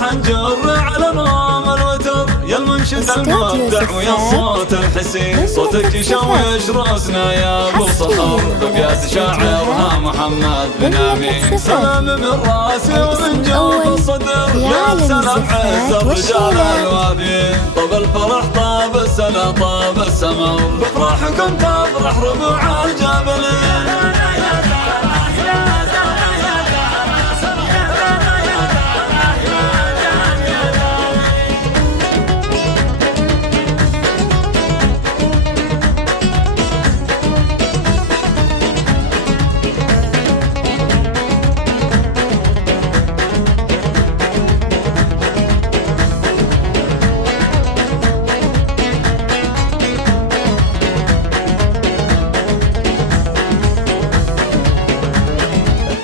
حنجر على نوم الوتر، يا المنشد المبدع ويا الصوت الحسين، صوتك يشوش راسنا يا ابو صخر، بقيت شاعرها محمد بن امين. سلام من راسي ومن جوف الصدر، يا سلام عز الرجال الوافيين. طاب الفرح طاب السلا طاب السمر، بفرحكم تفرح ربوع الجبلين.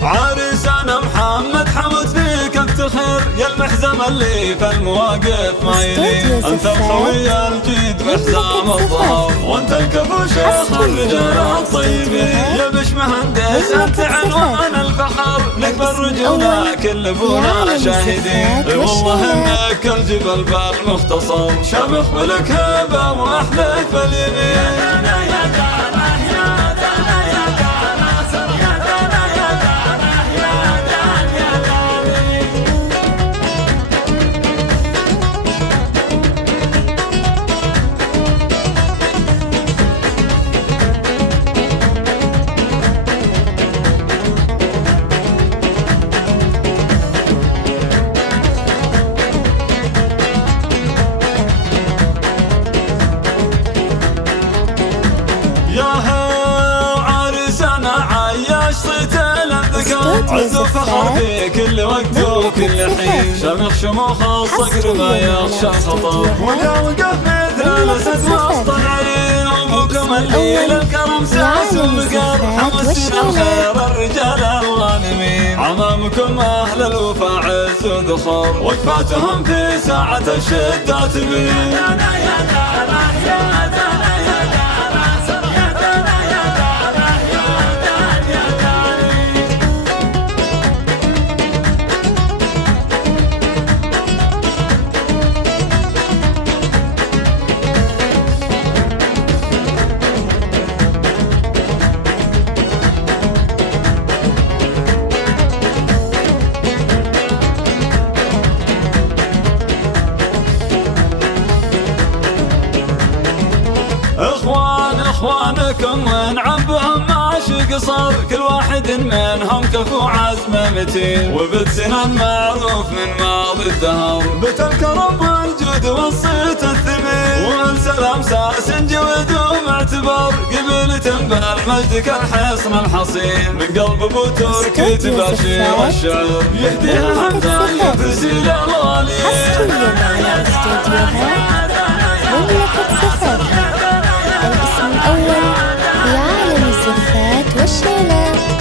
عريسنا محمد حمد فيك افتخر، يا المحزم اللي في المواقف ما يلين، انت القوي الجيد محزام الظهر، وانت الكفو شيخ الرجال الطيبين. يا بش مهندس انت عنوان الفخر، لك بالرجولة كلفونا شاهدين. اي والله انك الجبل بالمختصر، شامخ ولك هبه واحلك باليمين. عز وفخر في كل وقت وكل حين، شمخ شموخ الصقر ما يخشى الخطر، ويا وقف مثل الاسد وسط العرين. وابوكم اللي للكرم ساس ومقر، حمسنا الخير الرجال الغانمين. عمامكم اهل الوفا عز وذخر، وقفاتهم في ساعة الشدة تبين. اخوانكم ونعم بهم ماشي قصر، كل واحد منهم كفو عزمه متين، وبت سنان معروف من ماضي الدهر، بت الكرم والجود والصيت الثمين. والسلام ساس جود ومعتبر، قبيلة بالمجد كالحصن الحصين، من قلب ابو تركي تباشر الشعر، يهديها حمزه يفرسي للغاليين. مملكة صفر، الاسم الأول في عالم الزفات والشيلات.